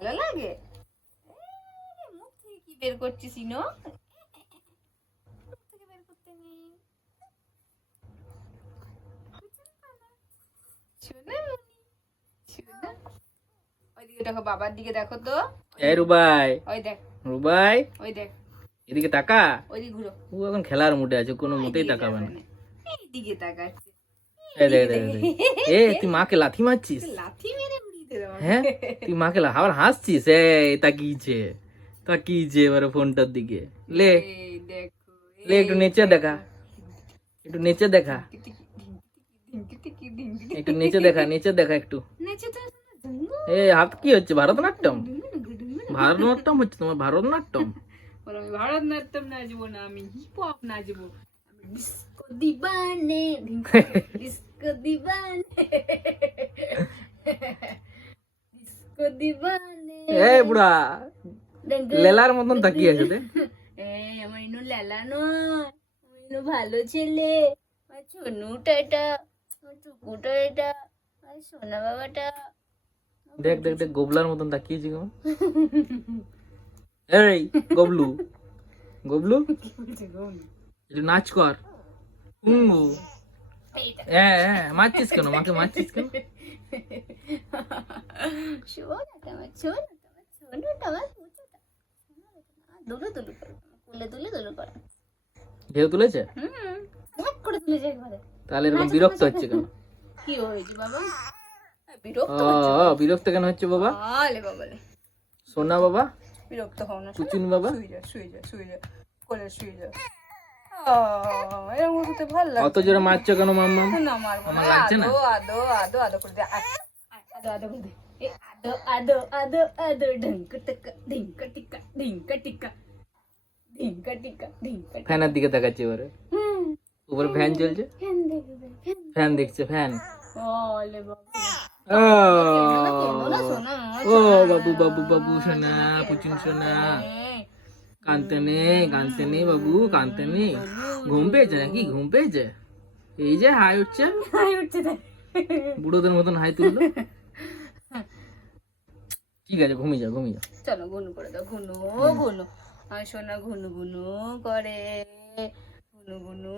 ভালো লাগে? মুখ থেকে কি বের করছিস ইনো? মুখ থেকে বের করতে নেই। ওইদিকে দেখো, বাবার দিকে দেখো তো। এই রুবাই, ওই দেখ, রুবাই ওই দেখ, এদিকে তাকা। ওইদিকে ঘুরো। ও এখন খেলার মুডে আছে, কোনো মতেই এইদিকে তাকাবে যাবে না। না। এইদিকে তাকাচ্ছে। এই দেখ দেখ দেখ। এ তুই মাকে লাথি মারছিস? লাথি মেরে উড়িয়ে দেবে আমাকে। হ্যাঁ, তুই মাকে আবার হাসছিস? এই তাকিয়েছে, তাকিয়েছে এবারে ফোনটার দিকে। লে এই দেখো, লে একটু নেচে দেখা, একটু নেচে দেখা, একটু নেচে দেখা, নেচে দেখা একটু। নেচে তো এ হাত কি হচ্ছে? ভারতনাট্যম? ভারতনাট্যম হচ্ছে তোমার? ভারতনাট্যম? আমি ভারতনাট্যম নাচবো না, আমি হিপ হপ নাচবো। আমি ডিস্কো দিবানে, ডিস্কো দিবানে, ডিস্কো দিবানে। এই বুড়া লেলার মতন তাকিয়ে আছে রে। আমার ইনু লেলা নয়, আমার ইনু ভালো ছেলে। আমার চনুটা এটা, আমার টুকুটা এটা, আমার সোনা বাবাটা। দেখ দেখ দেখ, গোবলার মতন তাকিয়েছি কেমন। এই গবলু, গবলু একটু নাচ কর। হ্যাঁ হ্যাঁ, মারছিস কেন মাকে? মারছিস কেন? সোনাটা আমার, সোনাটা আমার, সোনাটা আমার, সোনাটা। দুলু দুলু করে, তুলে তুলে দুলু করে। ঢেউ তুলেছে? ধ্যাক করে তুলেছে একবারে। তাহলে এরকম বিরক্ত হচ্ছে কেন? কি হয়েছে বাবা? বিরক্ত ও হচ্ছে? বিরক্ত কেন হচ্ছে বাবা? আলে বাবালে, সোনা বাবা, বিরক্ত হও না। পুচুন বাবা, শুয়ে যা, শুয়ে যা, শুয়ে যা, কোলে শুয়ে যা। এরকম করতে ভালো লাগে অত জোরে মারছো কেন মাম্মা? না? মারবো না। আমার লাগছে না। আদো আদো আদো আদো করে দে, আদো আদো করে দে। এ আদো আদো আদো আদো, ঢিঙ্ক টিকা ঢিঙ্ক টিকা ঢিঙ্ক টিকা ঢিঙ্ক টিকা ঢিঙ্ক টিকা। ফ্যানের দিকে তাকাচ্ছে এবারে। উপরে ফ্যান চলছে, ফ্যান দেখবে, ফ্যান। ফ্যান দেখছে, ফ্যান। ওলে বাবা, ও কেন না সোনা? ও বাবু বাবু বাবু সোনা, পুচুন সোনা। কানতে নেই, কানতে নেই বাবু, কানতে নেই। ঘুম পেয়েছে নাকি? ঘুম পেয়েছে? এই যে হাই উঠছে, হাই উঠছে তাই। বুড়োদের মতন হাই তুললো। ঠিক আছে, ঘুমিয়ে যাও, ঘুমিয়ে যাও। চলো ঘুনু করে দাও, ঘুনু ঘুনু। আর সোনা ঘুনু ঘুনু করে, ঘুনু ঘুনু